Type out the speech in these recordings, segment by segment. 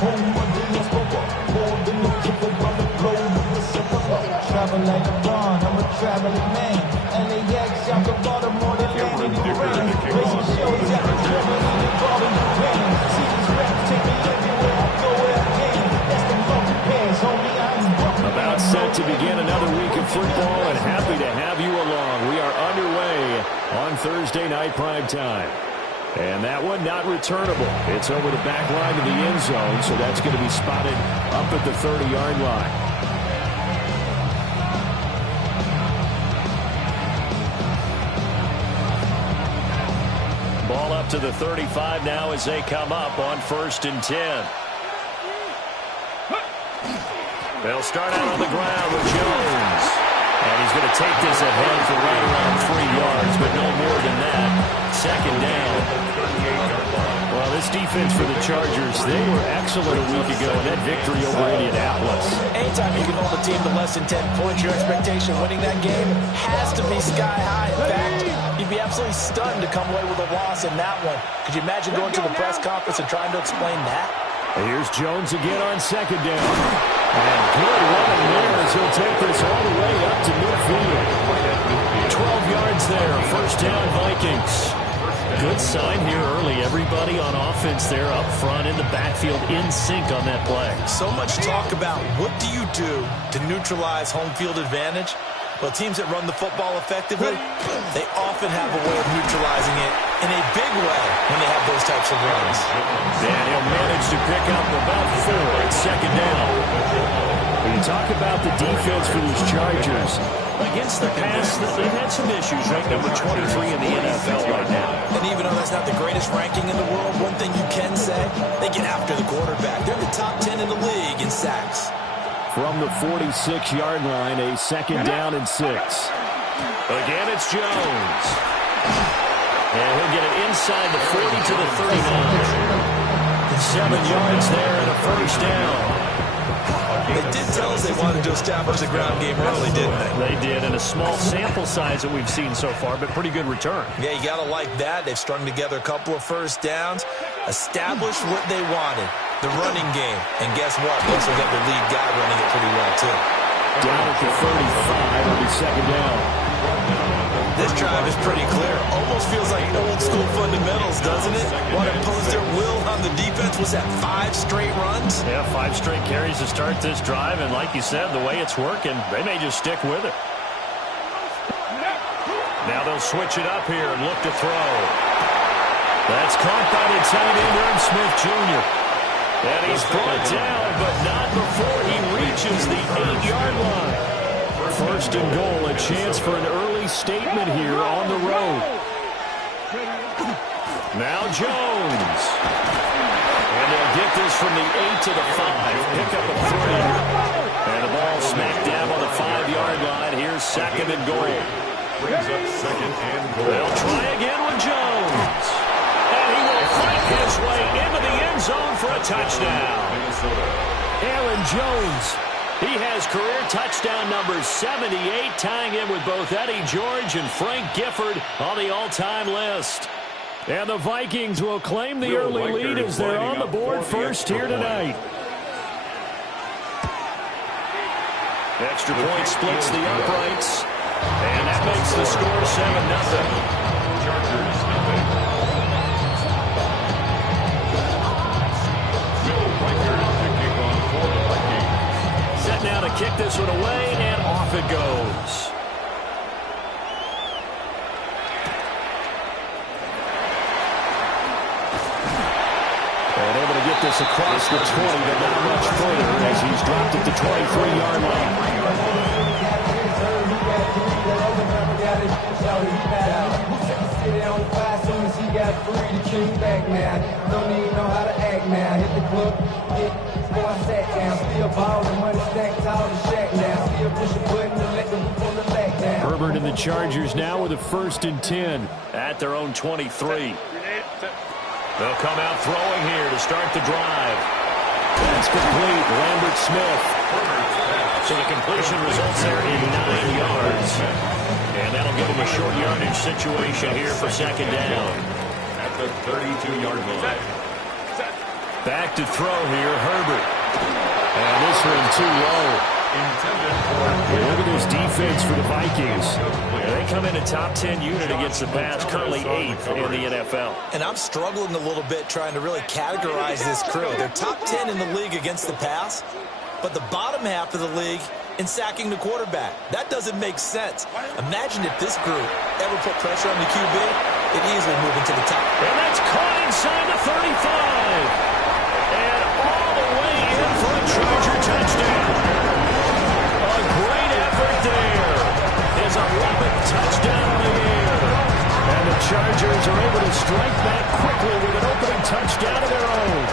Travel like a bond, I'm a traveling man. LAX, I'm the Baltimore, they landed in the rain. Racing shows, yeah, I'm traveling in Boston, the rain. See these raps take me everywhere I go where I can. That's the funky pants, homie, I ain't walking. About set to begin another week of football, and happy to have you along. We are underway on Thursday night prime time. And that one not returnable. It's over the back line of the end zone, so that's going to be spotted up at the 30-yard line. Ball up to the 35 now as they come up on 1st and 10. They'll start out on the ground with Jones. And he's going to take this ahead for right around 3 yards, but no more than that. 2nd down. Well, this defense for the Chargers, they were excellent a week ago in that victory over Indianapolis. Anytime you can hold a team to less than 10 points, your expectation of winning that game has to be sky high. In fact, you'd be absolutely stunned to come away with a loss in that one. Could you imagine going to the press conference and trying to explain that? Here's Jones again on 2nd down. And good running there as he'll take this all the way up to midfield. 12 yards there, 1st down Vikings. Good sign here early. Everybody on offense there up front in the backfield in sync on that play. So much talk about what do you do to neutralize home field advantage? Well, teams that run the football effectively, they often have a way of neutralizing it in a big way when they have those types of runs. And he'll manage to pick up about 4 at 2nd down. When you talk about the defense for these Chargers, against the pass, they've had some issues. Ranked number 23 in the NFL right now. And even though that's not the greatest ranking in the world, one thing you can say, they get after the quarterback. They're the top 10 in the league in sacks. From the 46-yard line, a 2nd down and 6. Again, it's Jones. And he'll get it inside the 40 to the 39. 7 yards there and a 1st down. They did tell us they wanted to establish the ground game early, didn't they? They did, and a small sample size that we've seen so far, but pretty good return. Yeah, you got to like that. They've strung together a couple of 1st downs, established what they wanted, the running game. And guess what? They also got the lead guy running it pretty well, too. Down at the 35, it'll be 2nd down. This drive is pretty clear. Almost feels like old-school fundamentals, doesn't it? What imposed their will on the defense was that 5 straight runs. Yeah, 5 straight carries to start this drive, and like you said, the way it's working, they may just stick with it. Now they'll switch it up here and look to throw. That's caught by the tight end, Irv Smith Jr. And he's brought down, but not before he reaches the 8-yard line. 1st and goal, a chance for an early statement here on the road. Now Jones. And they'll get this from the 8 to the 5. Pick up a 3. And the ball smacked down on the 5-yard line. Here's 2nd and goal. Brings up 2nd and goal. They'll try again with Jones. And he will fight his way into the end zone for a touchdown. Aaron Jones. He has career touchdown number 78, tying him with both Eddie George and Frank Gifford on the all-time list. And the Vikings will claim the early lead as they're on the board first here tonight. Extra point splits the uprights. And that makes the score 7-0. Chargers nothing. Set now to kick this one away, and off it goes. And able to get this across the 20, but not much further as he's dropped at the 23-yard line. Herbert and the Chargers now with a 1st and 10 at their own 23. They'll come out throwing here to start the drive. That's complete. Lambert Smith. So the completion results there in 9 yards. And that'll give him a short yardage situation here for 2nd down. At the 32-yard line. Back to throw here, Herbert. And this one too low. Look at this defense for the Vikings. They come in a top 10 unit against the pass, currently 8th in the NFL. And I'm struggling a little bit trying to really categorize this crew. They're top 10 in the league against the pass, but the bottom half of the league in sacking the quarterback. That doesn't make sense. Imagine if this group ever put pressure on the QB, it easily move into the top. And that's caught inside the 35. And all the way in for a Charger touchdown. A great effort there. His 11th touchdown of the year. And the Chargers are able to strike back quickly with an opening touchdown of their own.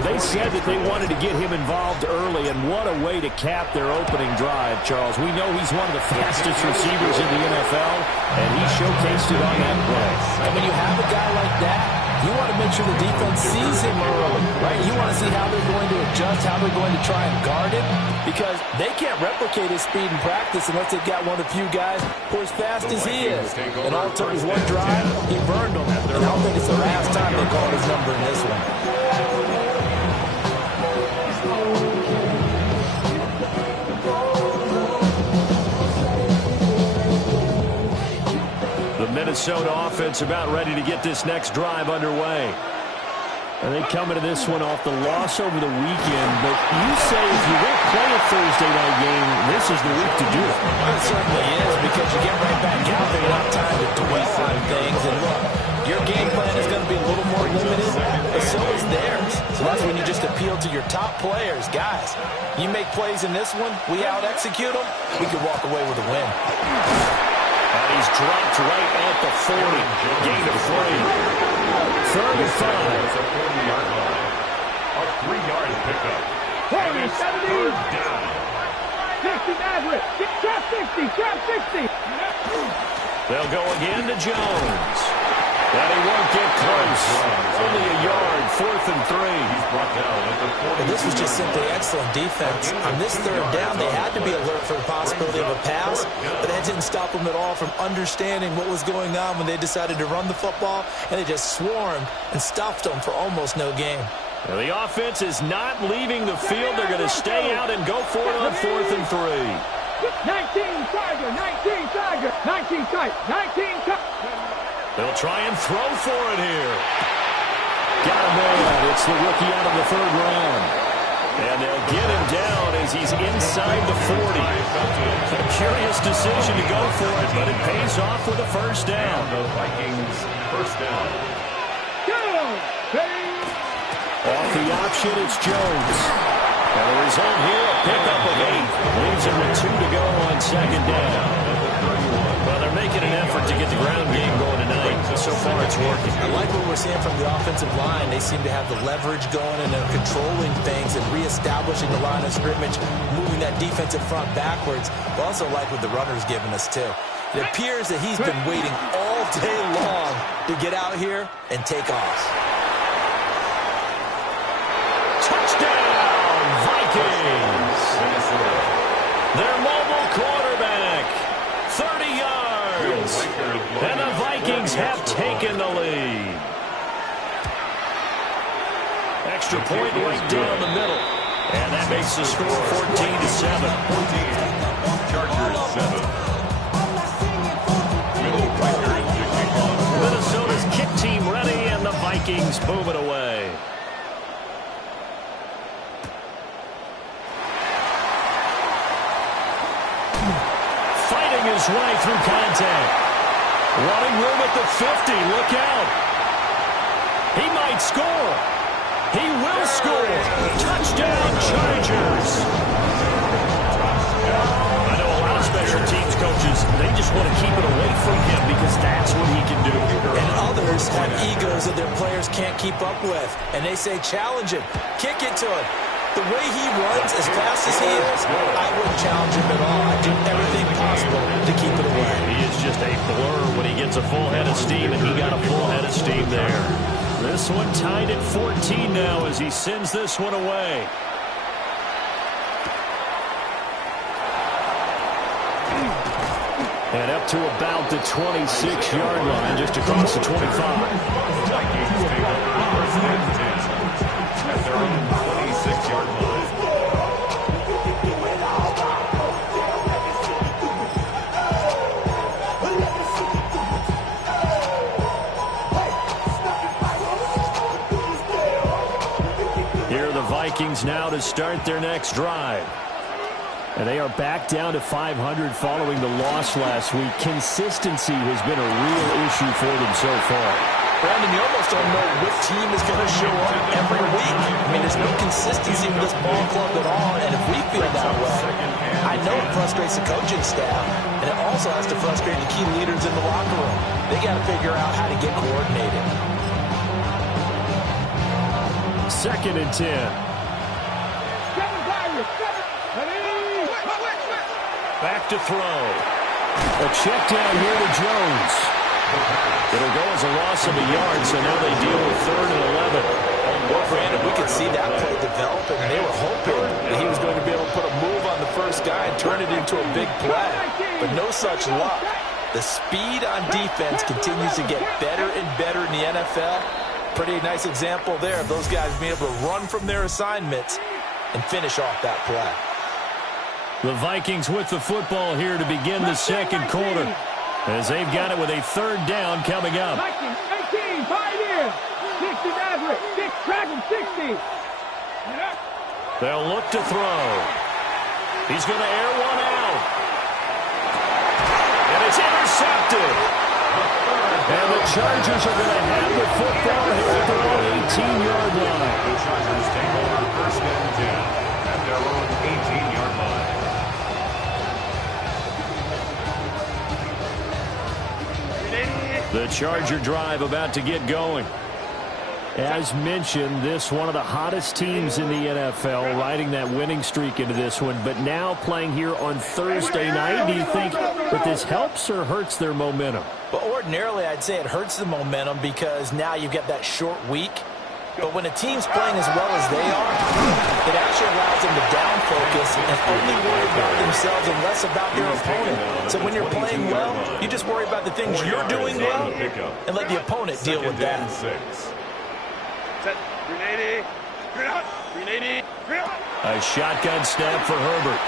They said that they wanted to get him involved early, and what a way to cap their opening drive, Charles. We know he's one of the fastest receivers in the NFL, and he showcased it on that play. And when you have a guy like that, you want to make sure the defense sees him early, right? You want to see how they're going to adjust, how they're going to try and guard him, because they can't replicate his speed in practice unless they've got one of the few guys who are as fast as he is. And all it took was one drive, he burned them. And I don't think it's the last time they called his number in this one. Minnesota offense about ready to get this next drive underway. And they come into this one off the loss over the weekend. But you say if you won't play a Thursday night game, this is the week to do it. Well, it certainly is, because you get right back out there. You have time to dwell on things. And look, your game plan is going to be a little more limited, but so is theirs. So that's when you just appeal to your top players. Guys, you make plays in this one, we out-execute them, we can walk away with a win. And he's dropped right at the 40. Gain of 3. 3rd and 5. A 40-yard line. A 3-yard pickup. 40, 70. Down. 60, Maverick. Trap 60, trap 60. They'll go again to Jones. And he won't get close. Only a yard, 4th and 3. He's brought down at the 40. Well, this was just simply excellent defense. On this 3rd down, they had to be alert for the possibility of a pass, but that didn't stop them at all from understanding what was going on when they decided to run the football, and they just swarmed and stuffed them for almost no gain. Well, the offense is not leaving the field. They're going to stay out and go for it on 4th and 3. 19 Tiger, 19 Tiger, 19 tight, 19 tight. They'll try and throw for it here. Got him there. It's the rookie out of the 3rd round. And they'll get him down as he's inside the 40. A curious decision to go for it, but it pays off with a 1st down. The Vikings 1st down. Off the option, it's Jones. And the result here, a pickup of 8. Leaves him with 2 to go on 2nd down. Well, they're making an effort to get the ground game going tonight. So far, it's working. I like what we're seeing from the offensive line. They seem to have the leverage going, and they're controlling things and reestablishing the line of scrimmage, moving that defensive front backwards. But also like what the runner's giving us, too. It appears that he's been waiting all day long to get out here and take off. Touchdown, Vikings! Their mobile quarterback, 30 yards. And the Vikings have taken the lead. Extra point right down the middle. And that makes the score 14-7. Chargers 7. Minnesota's kick team ready, and the Vikings move it away. Fighting his way through contact. Running room at the 50. Look out. He might score. He will score. Touchdown, Chargers. I know a lot of special teams coaches, they just want to keep it away from him because that's what he can do. And others have egos that their players can't keep up with. And they say, challenge him. Kick it to him. The way he runs, as fast as he is, I wouldn't challenge him at all. I'd do everything possible to keep it away. He is just a blur when he gets a full head of steam, and he got a full head of steam there. This one tied at 14 now as he sends this one away. And up to about the 26-yard line, just across the 25. Here are the Vikings now to start their next drive. And they are back down to 500 following the loss last week. Consistency has been a real issue for them so far. Brandon, you almost don't know which team is going to show up every week. I mean, there's no consistency with this ball club at all, and if we feel that way, I know it frustrates the coaching staff, and it also has to frustrate the key leaders in the locker room. They got to figure out how to get coordinated. 2nd and 10. Back to throw. A check down here to Jones. It'll go as a loss of a yard, so now they deal with 3rd and 11. Well, Brandon, we could see that play develop, and they were hoping that he was going to be able to put a move on the first guy and turn it into a big play. But no such luck. The speed on defense continues to get better and better in the NFL. Pretty nice example there of those guys being able to run from their assignments and finish off that play. The Vikings with the football here to begin the 2nd quarter, as they've got it with a 3rd down coming up. 18, 5 years. 60 average. 6 track and 60. They'll look to throw. He's going to air one out. And it's intercepted. And the Chargers are going to have the football here at their own 18-yard line. The Chargers take over 1st and 10 at their own 18-yard line. The Charger drive about to get going. As mentioned, this one of the hottest teams in the NFL, riding that winning streak into this one, but now playing here on Thursday night. Do you think that this helps or hurts their momentum? But ordinarily, I'd say it hurts the momentum because now you get that short week. But when a team's playing as well as they are, it actually allows them to down focus and only worry about themselves and less about their opponent. So when you're playing well, you just worry about the things you're doing well and let the opponent deal with that. A shotgun snap for Herbert.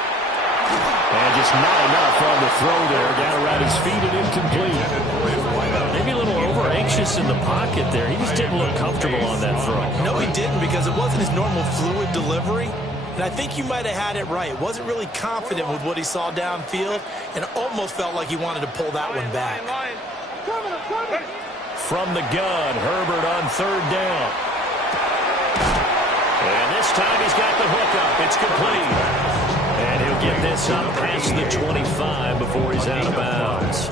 And just not enough on the throw there. Down around his feet and incomplete. Maybe a little over-anxious in the pocket there. He just didn't look comfortable on that throw. No, he didn't, because it wasn't his normal fluid delivery. And I think you might have had it right. Wasn't really confident with what he saw downfield and almost felt like he wanted to pull that one back. From the gun, Herbert on 3rd down. And this time he's got the hookup. It's complete. And he'll get this up past the 25 before he's out of bounds.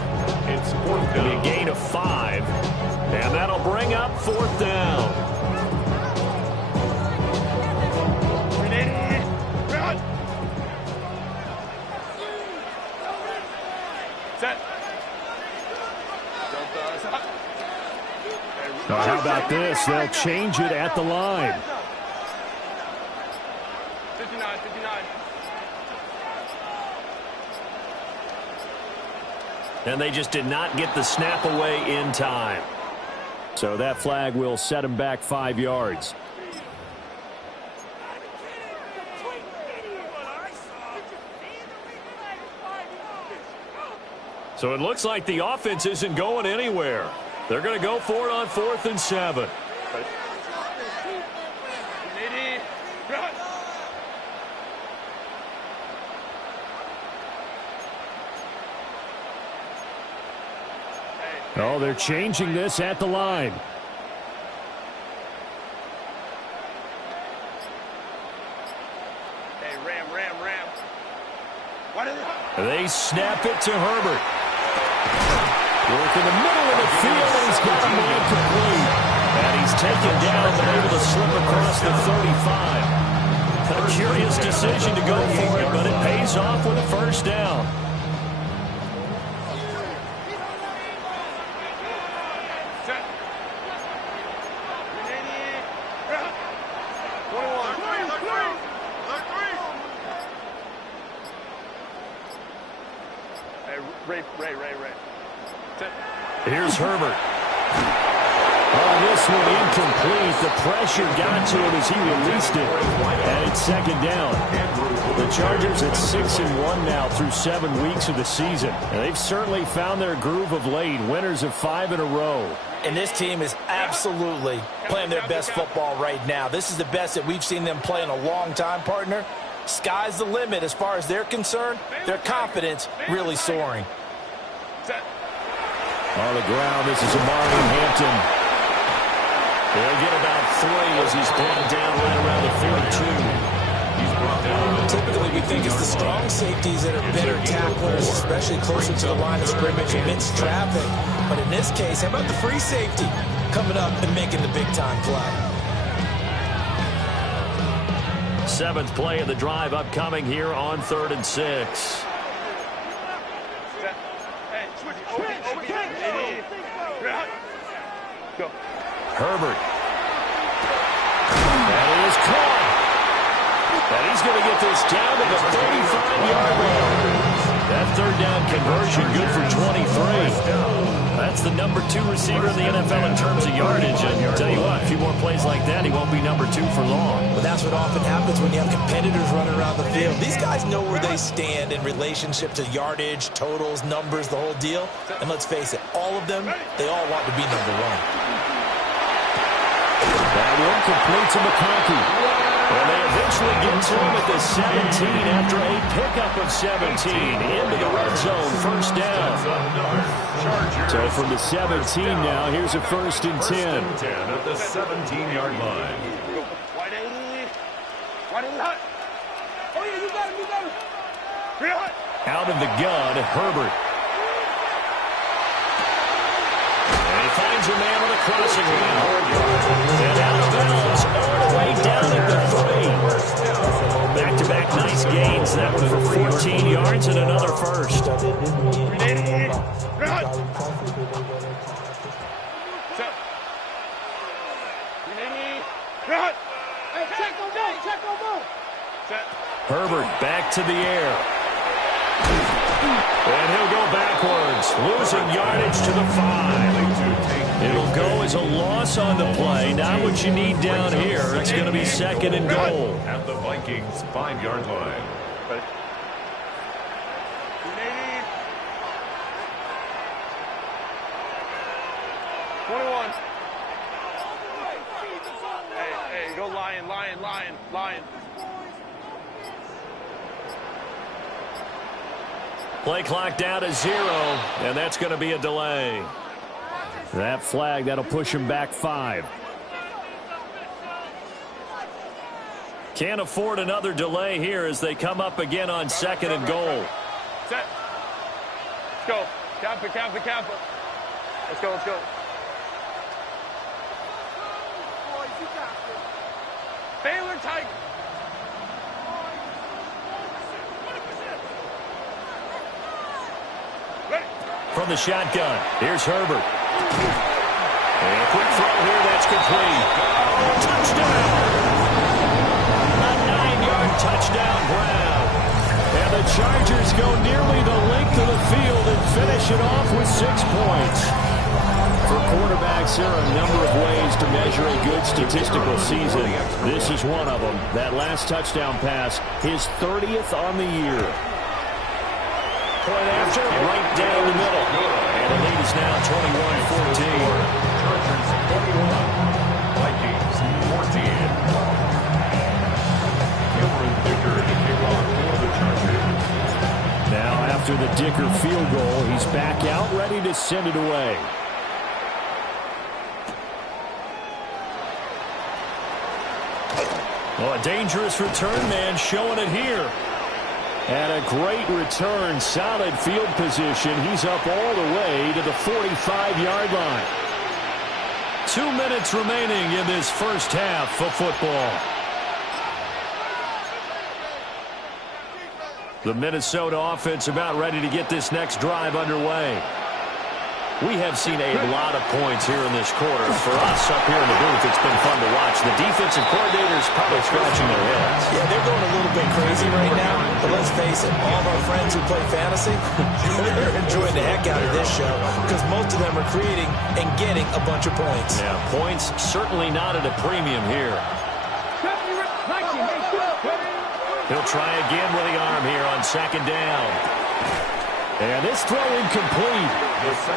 It's 4th down. It'll be a gain of 5. And that'll bring up 4th down. How about this? They'll change it at the line. 59. And they just did not get the snap away in time. So that flag will set him back 5 yards. So it looks like the offense isn't going anywhere. They're going to go for it on 4th and 7. Oh, they're changing this at the line. Hey, Ram. They snap it to Herbert. Work in the middle of the field, and he's got a man complete. And he's taken down, but able to slip across the 35. A curious decision to go for it, but it pays off with a 1st down. Ray. Here's Herbert. Oh, this one incomplete. The pressure got to him as he released it. And it's second down. The Chargers at 6-1 now through 7 weeks of the season. And they've certainly found their groove of late. Winners of 5 in a row. And this team is absolutely playing their best football right now. This is the best that we've seen them play in a long time, partner. Sky's the limit as far as they're concerned. Their confidence really soaring. On the ground, this is Amari Hampton. They'll get about 3 as he's brought down right around the 32. Typically, we think it's the strong safeties that are better tacklers, especially closer to the line of scrimmage amidst traffic. But in this case, how about the free safety coming up and making the big-time play? 7th play of the drive upcoming here on 3rd and 6. Herbert. That is caught. And he's going to get this down to the 35-yard line. That 3rd down conversion good for 23. That's the number 2 receiver in the NFL in terms of yardage. And I'll tell you what, a few more plays like that, he won't be number 2 for long. But that's what often happens when you have competitors running around the field. These guys know where they stand in relationship to yardage, totals, numbers, the whole deal. And let's face it, all of them, they all want to be number 1. That one complete to McConkey. And they eventually get to him at the 17 after a pickup of 17 into the red zone. 1st down. So from the 17 now, here's a 1st and 10. At the 17-yard line. Out of the gun, Herbert. And he finds a man on the crossing route. And out of bounds all the way down at the 3. Back-to-back nice gains. That one for 14 yards and another 1st. Herbert back to the air. And he'll go backwards, losing yardage to the 5. It'll go as a loss on the play. Not what you need down here. It's going to be 2nd and goal. At the Vikings' 5-yard line. Hey, go Lion. Play clock down to 0, and that's going to be a delay. That flag, that'll push him back 5. Can't afford another delay here as they come up again on 2nd and goal. Set. Let's go. Kappa. Let's go. Baylor Tiger. From the shotgun, here's Herbert. And a quick throw here, that's complete. Touchdown! A 9-yard touchdown Brown. And the Chargers go nearly the length of the field and finish it off with 6 points. For quarterbacks, there are a number of ways to measure a good statistical season. This is one of them. That last touchdown pass, his 30th on the year. Point after, right down the middle. And the lead is now 21-14. Chargers 21, Vikings 14. Cameron Dicker to kick off for the Chargers. Now after the Dicker field goal, he's back out ready to send it away. Well, a dangerous return man showing it here. And a great return, solid field position. He's up all the way to the 45-yard line. 2 minutes remaining in this first half of football. The Minnesota offense about ready to get this next drive underway. We have seen a lot of points here in this quarter. For us up here in the booth, it's been fun to watch The defensive coordinators probably scratching their heads. Yeah, they're going a little bit crazy right now. But let's face it, all of our friends who play fantasy, they're enjoying the heck out of this show because most of them are creating and getting a bunch of points. Yeah, points certainly not at a premium here. He'll try again with the arm here on second down. And this throw incomplete.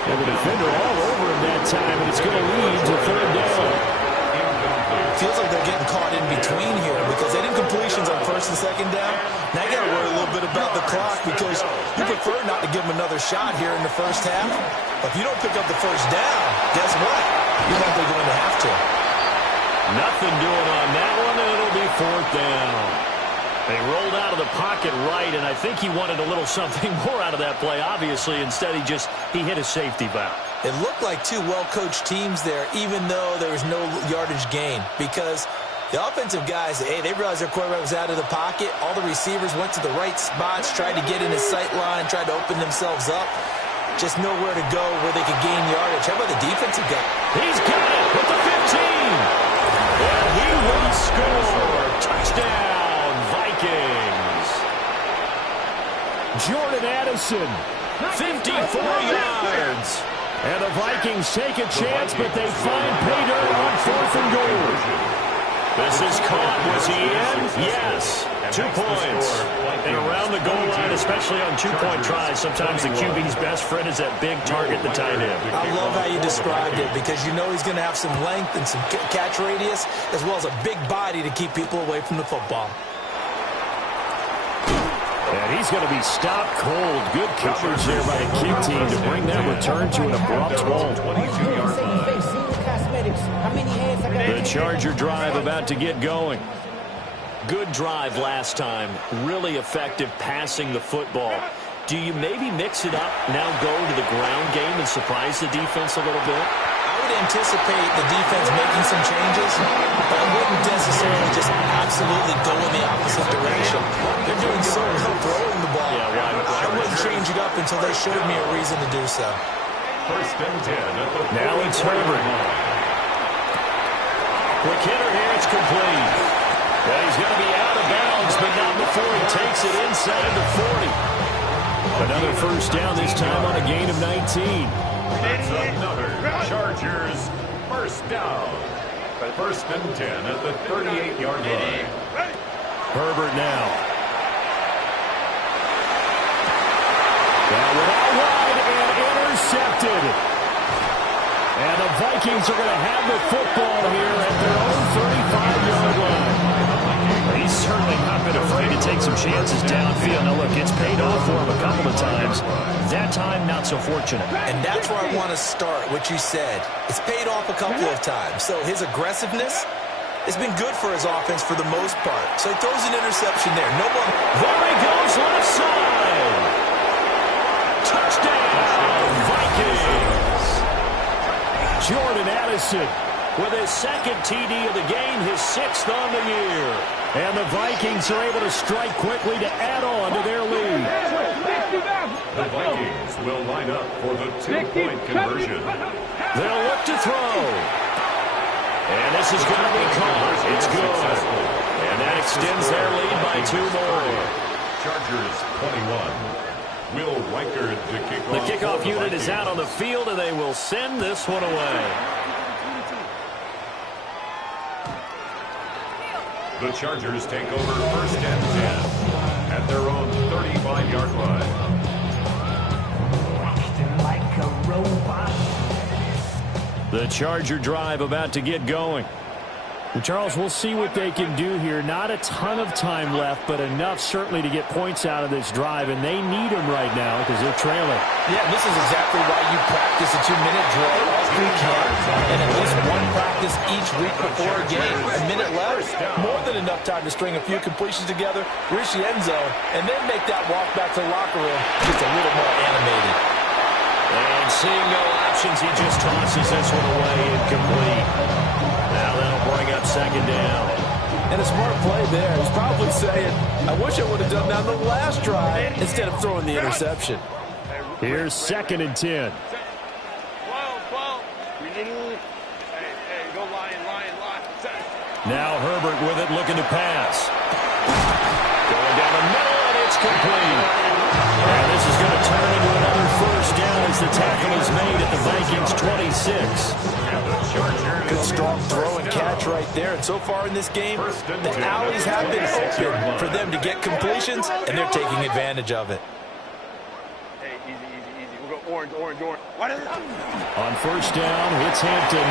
And the defender all over him that time, and it's going to lead to third down. Feels like they're getting caught in between here because they did completions on first and second down. Now you got to worry a little bit about the clock because you prefer not to give them another shot here in the first half. But if you don't pick up the first down, guess what? You're likely going to have to. Nothing doing on that one, and it'll be fourth down. They rolled out of the pocket right, and I think he wanted a little something more out of that play. Obviously, instead he hit a safety valve. It looked like two well-coached teams there, even though there was no yardage gain, because the offensive guys, hey, they realized their quarterback was out of the pocket. All the receivers went to the right spots, tried to get in his sight line, tried to open themselves up. Just nowhere to go where they could gain yardage. How about the defensive guy? He's got it with the 15. And he will score. Touchdown, Vikings. Jordan Addison, 54 yards. And the Vikings take a chance, but they find pay dirt on fourth and goal. This is caught. Was he in? Yes. 2 points. And around the goal line, especially on two-point tries, sometimes the QB's best friend is that big target, the tight end. I love how you described it because you know he's going to have some length and some catch radius as well as a big body to keep people away from the football. And he's going to be stopped cold. Good coverage there by the kick team to bring that return to an abrupt halt. The Charger drive about to get going. Good drive last time. Really effective passing the football. Do you maybe mix it up, now go to the ground game and surprise the defense a little bit? I would anticipate the defense making some changes, but I wouldn't necessarily just absolutely go in the opposite direction. They're doing so well throwing the ball. I wouldn't change it up until they showed me a reason to do so. First and 10 at the now it's Herbert. Quick hitter here, it's complete. Well, he's going to be out of bounds, but not before he takes it inside the 40. Another first down, this time on a gain of 19. That's another Chargers first down. First and 10 at the 38-yard line. Herbert now. That one out wide and intercepted. And the Vikings are going to have the football here at their own 35-yard line. He's certainly not been afraid to take some chances downfield. Now, look, it's paid off for him a couple of times. That time, not so fortunate. And that's where I want to start, what you said. It's paid off a couple of times. So his aggressiveness has been good for his offense for the most part. So he throws an interception there. No one. There he goes, left side. Touchdown, Vikings. Jordan Addison with his second TD of the game, his 6th on the year. And the Vikings are able to strike quickly to add on to their lead. The Vikings will line up for the 2-point conversion. They'll look to throw. And this is going to be caught. It's good. And that extends their lead by 2 more. Chargers 21. Will Reichard, the kickoff. The kickoff unit is out on the field, and they will send this one away. The Chargers take over first and 10 at their own 35-yard line. The Charger drive about to get going. Well, Charles, we'll see what they can do here. Not a ton of time left, but enough certainly to get points out of this drive, and they need them right now because they're trailing. Yeah, this is exactly why you practice a 2-minute drill all weekend, and at least one practice each week before a game. A minute left, more than enough time to string a few completions together, reach the end zone, and then make that walk back to the locker room just a little more animated. And seeing no options, he just tosses this one away incomplete. Now that'll bring up second down. And a smart play there. He's probably saying, I wish I would have done that on the last drive instead of throwing the interception. Here's second and 10. 12. Hey, go line. Now Herbert with it, looking to pass. Going down the middle, and it's complete. And this is going to turn into another first down as the tackle is made at the Vikings' 26. Good strong throw and catch right there. And so far in this game, the alleys have been open for them to get completions, and they're taking advantage of it. Hey, easy. We'll go orange. What is it? On first down, it's Hampton.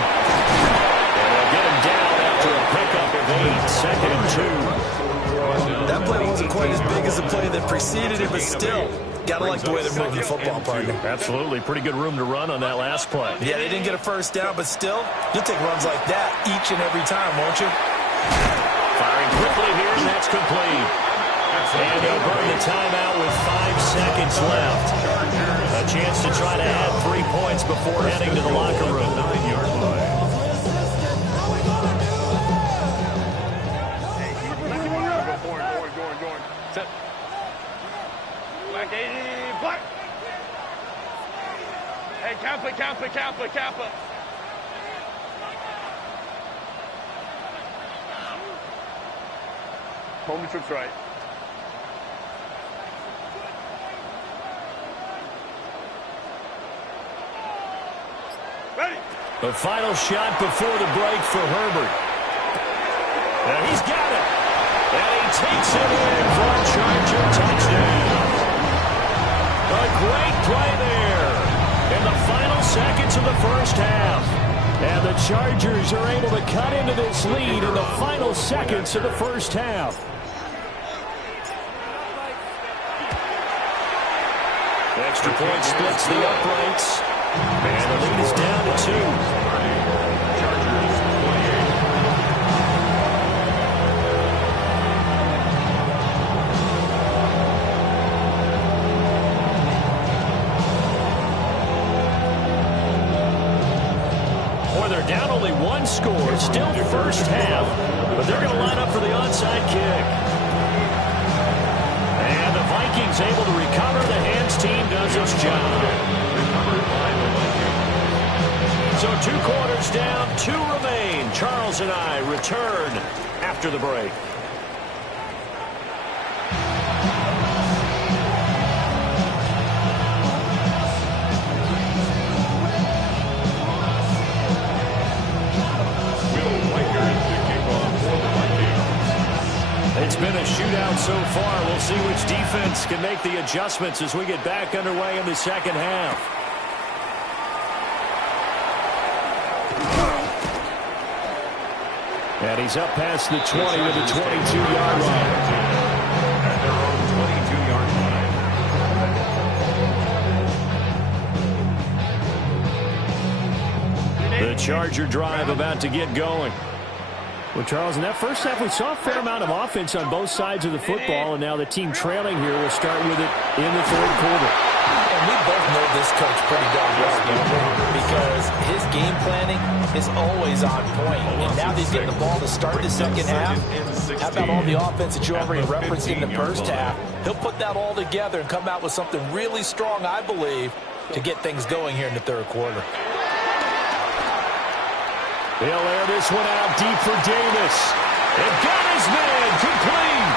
And they'll get him down after a pickup of 8, 2nd and 2. That play wasn't quite as big as the play that preceded it, but still, gotta like the way they're moving the football, partner. Absolutely. Pretty good room to run on that last play. Yeah, they didn't get a first down, but still, you'll take runs like that each and every time, won't you? Firing quickly here, and that's complete. And they'll burn the timeout with 5 seconds left. A chance to try to add 3 points before heading to the locker room. 9-yard line. Orange. Set. Black 80. Black. Hey, Kappa. Home trips right. Ready. The final shot before the break for Herbert. And he's got it. And he takes it in for a Charger touchdown. A great play there in the final seconds of the first half. And the Chargers are able to cut into this lead in the final seconds of the first half. Extra point splits the uprights. And the lead is down to 2. Chargers 28. Boy, they're down only 1 score, still first half, but they're going to line up for the onside kick. And the Vikings able to recover. The hands team does its job. So 2 quarters down, 2 remain. Charles and I return after the break. It's been a shootout so far. We'll see which defense can make the adjustments as we get back underway in the second half. And he's up past the 20 with the 22-yard line. At their own 22-yard line. The Charger drive about to get going. Well, Charles, in that first half, we saw a fair amount of offense on both sides of the football, and now the team trailing here will start with it in the third quarter. And we both know this coach pretty darn well, because his game planning is always on point. And now that he's getting the ball to start the second half, how about all the offense that you already referenced in the first half? He'll put that all together and come out with something really strong, I believe, to get things going here in the third quarter. He'll air this one out deep for Davis. And got his man complete.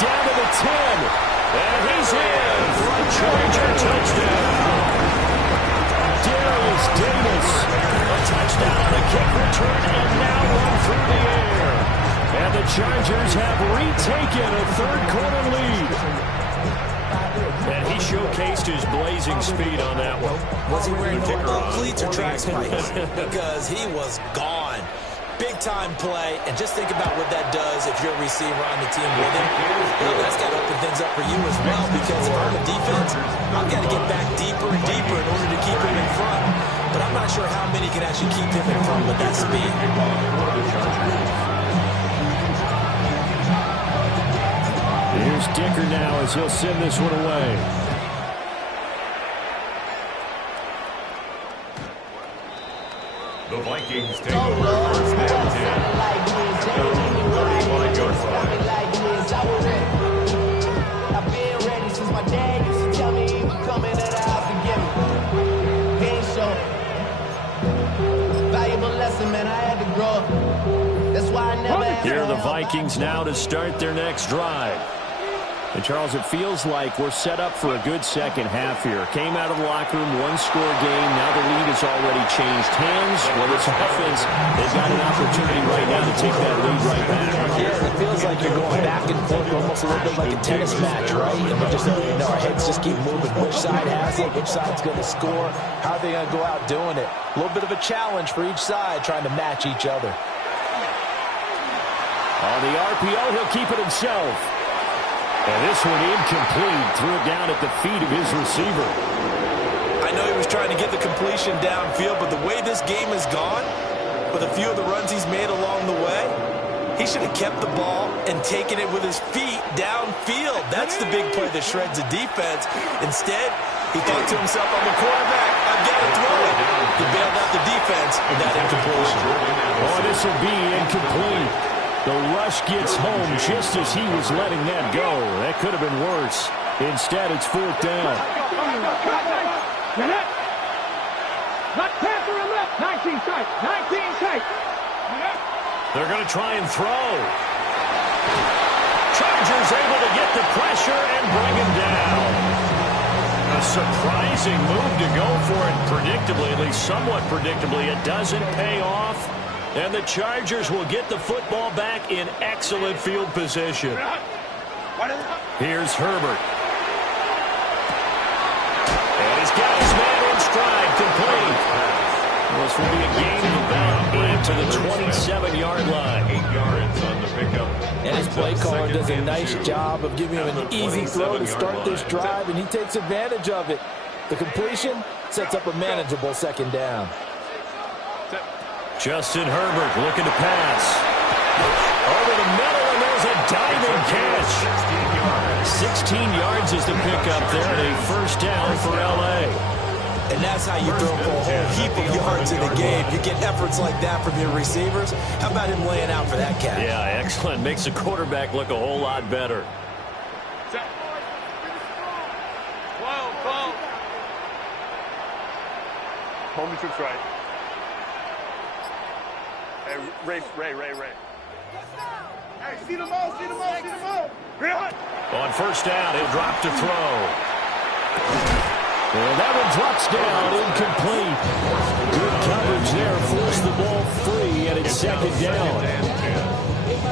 Down to the 10. And he's in for a Charger touchdown. Darius Davis. A touchdown on a kick return and now run through the air. And the Chargers have retaken a third quarter lead. And he showcased his blazing speed on that one. Was he wearing football cleats or track spikes? Because he was gone. Big-time play, and just think about what that does if you're a receiver on the team with him. Well, that's got to open things up for you as well, because if I'm a defense, I've got to get back deeper and deeper in order to keep him in front. But I'm not sure how many can actually keep him in front with that speed. Here's Dicker now as he'll send this one away. The Vikings take over first and 10 at their own 35-yard line. I've been ready since my dad used to tell me he was coming to the house to get me. He ain't show. Valuable lesson, man, I had to grow up. That's why I never Here are the Vikings now to start their next drive. And, Charles, it feels like we're set up for a good second half here. Came out of the locker room, one-score game. Now the lead has already changed hands. Well, this offense, they've got an opportunity right now to take that lead right back. Yeah, it feels like you're going back and forth, almost a little bit like a tennis match, right? And we're just, our heads just keep moving. Which side has it? Which side's going to score? How are they going to go out doing it? A little bit of a challenge for each side, trying to match each other. On the RPO, he'll keep it himself. And this one incomplete. Threw it down at the feet of his receiver. I know he was trying to get the completion downfield, but the way this game has gone, with a few of the runs he's made along the way, he should have kept the ball and taken it with his feet downfield. That's the big play that shreds the defense. Instead, he thought to himself, I'm a quarterback, I've got to throw it. He bailed out the defense with that incompletion. Oh, this will be incomplete. The rush gets home just as he was letting that go. That could have been worse. Instead, it's fourth down. Not pass or left. 19 tight. 19 tight. They're going to try and throw. Chargers able to get the pressure and bring him down. A surprising move to go for it predictably, at least somewhat predictably. It doesn't pay off. And the Chargers will get the football back in excellent field position. Here's Herbert. And he's got his man in stride, complete. This will be a gain of about 8 to the 27-yard line. 8 yards on the pickup. And his play caller does a nice job of giving him an easy throw to start this drive, and he takes advantage of it. The completion sets up a manageable second down. Justin Herbert looking to pass. Over the middle, and there's a diving catch. 16 yards is the pickup there, and a first down for L.A. And that's how you throw for a whole heap of yards in a game. You get efforts like that from your receivers. How about him laying out for that catch? Yeah, excellent. Makes the quarterback look a whole lot better. Home troops right. Hey, Ray. Hey, see them all. On first down, he'll drop to throw. And that one drops down, incomplete. Good coverage there, forced the ball free, and it's second down.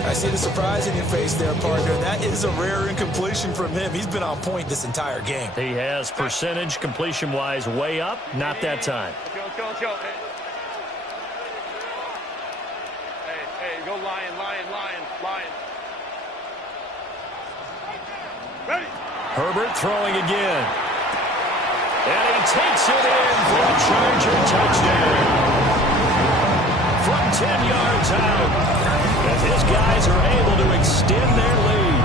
I see the surprise in your face there, partner. That is a rare incompletion from him. He's been on point this entire game. He has percentage completion-wise way up, not that time. Go. Hey, go lion. Ready? Herbert throwing again. And he takes it in for a Charger touchdown. From 10 yards out. As his guys are able to extend their lead.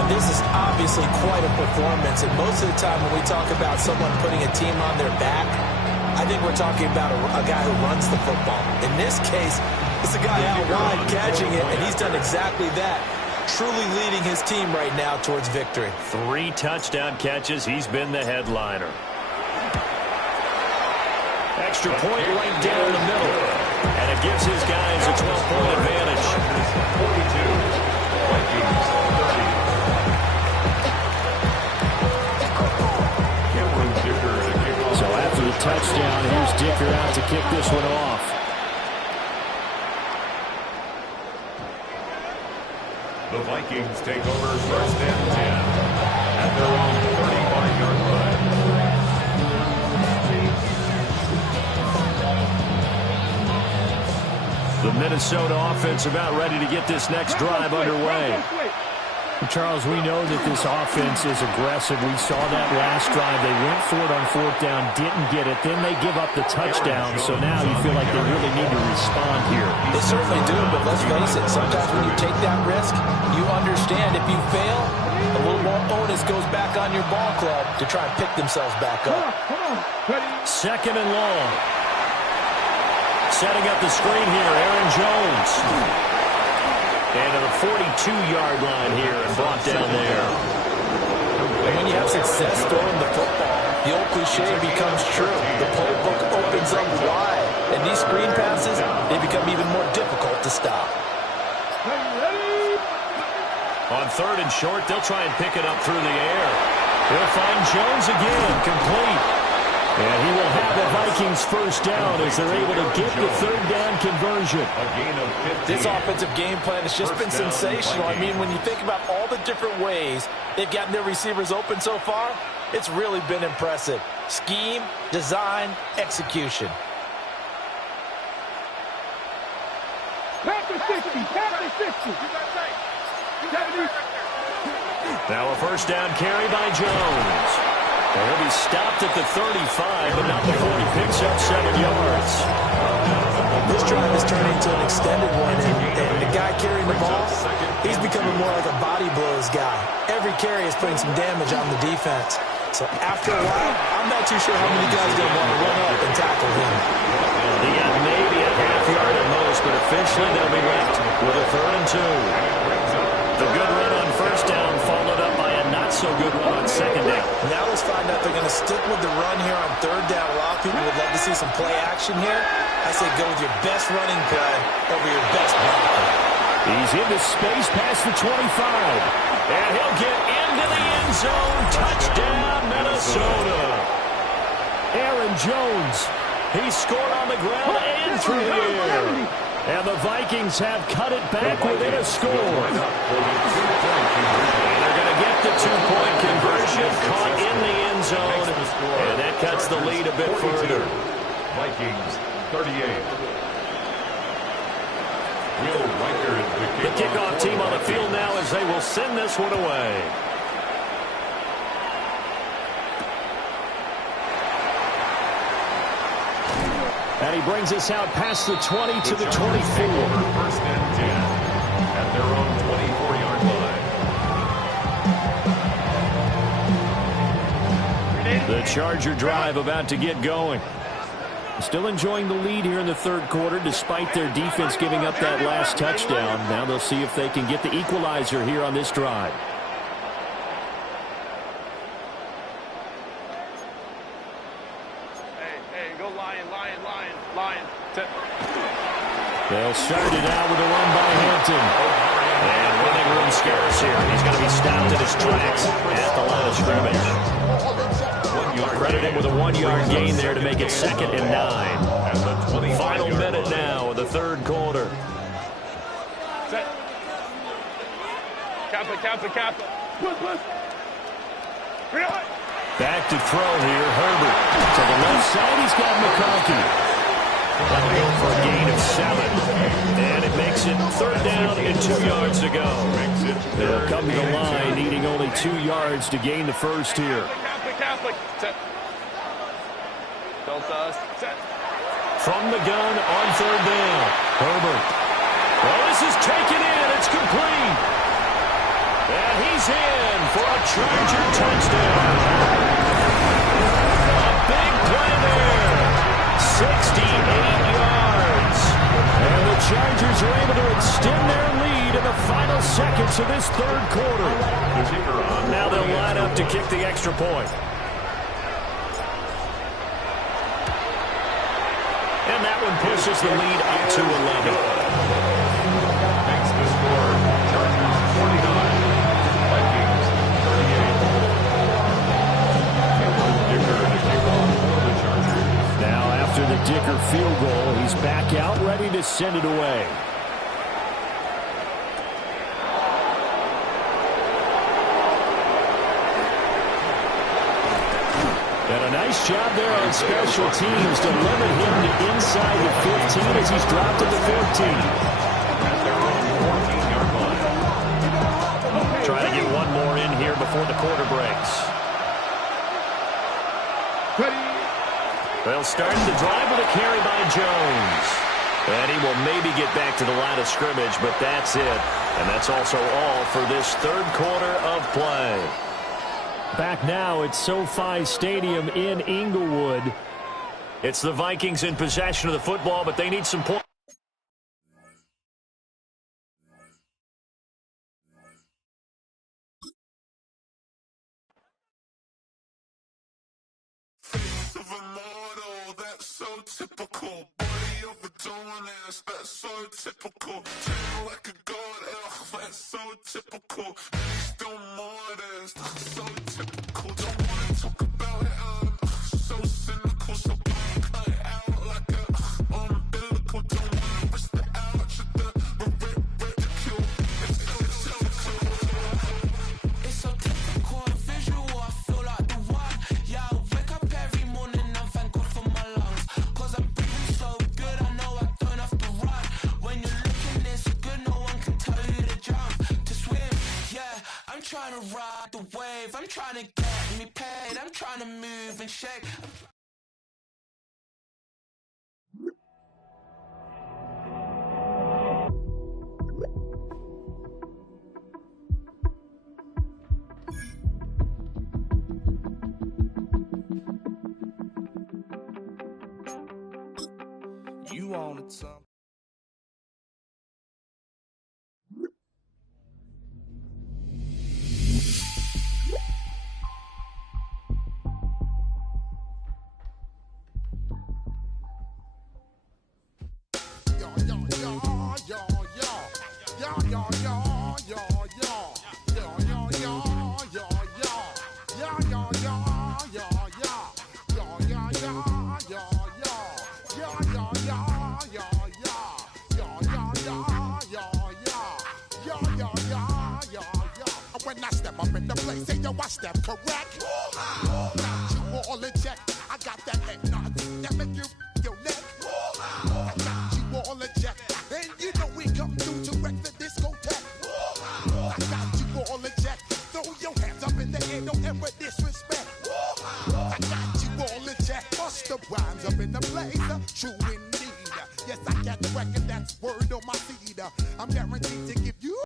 And this is obviously quite a performance. And most of the time when we talk about someone putting a team on their back, I think we're talking about a guy who runs the football. In this case, it's a guy out wide catching it, and he's done exactly that. Truly leading his team right now towards victory. 3 touchdown catches. He's been the headliner. Extra point right down the middle. And it gives his guys a 12-point advantage. 42. Vikings 30. So after the touchdown, here's Dicker out to kick this one off. The Vikings take over first and 10 at their own 35-yard line. The Minnesota offense about ready to get this next drive underway. Charles, we know that this offense is aggressive. We saw that last drive. They went for it on fourth down, didn't get it. Then they give up the touchdown. So now you feel like they really need to respond here. They certainly do, but let's face it. Sometimes when you take that risk, you understand if you fail, a little more onus goes back on your ball club to try and pick themselves back up. Second and long. Setting up the screen here, Aaron Jones. And to the 42-yard line here and brought down there. And when you have success throwing the football, the old cliche becomes true. The playbook opens up wide. And these screen passes, they become even more difficult to stop. On third and short, they'll try and pick it up through the air. He'll find Jones again, complete. And he will have the Vikings first down as they're able to get the third down conversion. This offensive game plan has just been sensational. I mean, when you think about all the different ways they've gotten their receivers open so far, it's really been impressive. Scheme, design, execution. Pass to 60. Pass to 60. 70. Now a first down carry by Jones. And he'll be stopped at the 35, but not before he picks up 7 yards. This drive is turning into an extended one, and the guy carrying the ball, he's becoming more like a body blows guy. Every carry is putting some damage on the defense. So after a while, I'm not too sure how many guys are going to want to run up and tackle him. He got maybe a half yard at most, but officially they'll be left with a 3rd and 2. The good run on first down followed up by a not-so-good run on second down. Now let's find out they're going to stick with the run here on third down. A lot of people would love to see some play action here. I say go with your best running play over your best blocker. He's into space past the 25. And he'll get into the end zone. Touchdown, Minnesota. Aaron Jones. He scored on the ground and through the air. And the Vikings have cut it back within a score. And they're going to get the 2-point conversion, caught in the end zone. And that cuts the lead a bit further. Vikings 38. The kickoff team on the field now as they will send this one away. And he brings us out past the 20 to the 24. First and 10 at their own 24-yard line. The Charger drive about to get going. Still enjoying the lead here in the third quarter despite their defense giving up that last touchdown. Now they'll see if they can get the equalizer here on this drive. Hey, go Lion. They'll start it out with a run by Hampton. And running room scarce here. He's going to be stopped in his tracks at the line of scrimmage. Credit him with a 1-yard gain there to make it 2nd and 9. Final minute now of the third quarter. Set. Kappa. Back to throw here. Herbert to the left side. He's got McConkey. That'll go for a gain of 7. And it makes it 3rd down and 2 yards to go. They'll come to the line needing only 2 yards to gain the first here. Kappa. Set. Delta. Set. From the gun on 3rd down. Herbert. Well, this is taken in. It's complete. And he's in for a Charger touchdown. A big play there. 68 yards. And the Chargers are able to extend their lead in the final seconds of this third quarter. Now they'll line up to kick the extra point. And that one pushes the lead up to 11. Makes the score. Chargers 49. Vikings 38. Dicker to kick off for the Chargers. Now after the Dicker field goal, he's back out ready to send it away. And a nice job there on special teams to limit him to inside the 15 as he's dropped to the 14. At their own 14-yard line. Try to get one more in here before the quarter breaks. They'll start the drive with a carry by Jones. And he will maybe get back to the line of scrimmage, but that's it. And that's also all for this third quarter of play. Back now at SoFi Stadium in Inglewood. It's the Vikings in possession of the football, but they need some points. Typical, body overdoing this, that's so typical. Treat like a god, that's so typical. Please do more of this, so typical. Don't wanna talk about it, so cynical. So cut it out like a umbilical. Don't wanna risk the ouch of the ridicule. It's so typical. It's so typical, visual, I feel like the one. Yeah, I wake up every morning and thank God for my lungs. Cause I'm breathing so good, I know I don't have to run. When you're looking this good, no one can tell you to jump, to swim. Yeah, I'm trying to ride the wave, I'm trying to get me paid, I'm trying to move and shake. You wanted some. When I step up in the place, say yo, I step correct. Got you all in check. I got that head nod that make you your neck. I got you all in check, and you know we come through to wreck the discotheque. I got you all in check. Throw your hands up in the air, don't ever disrespect. I got you all in check. Bust the rhymes up in the place, true indeed. Yes, I got the record, that's word on my feed. I'm guaranteed to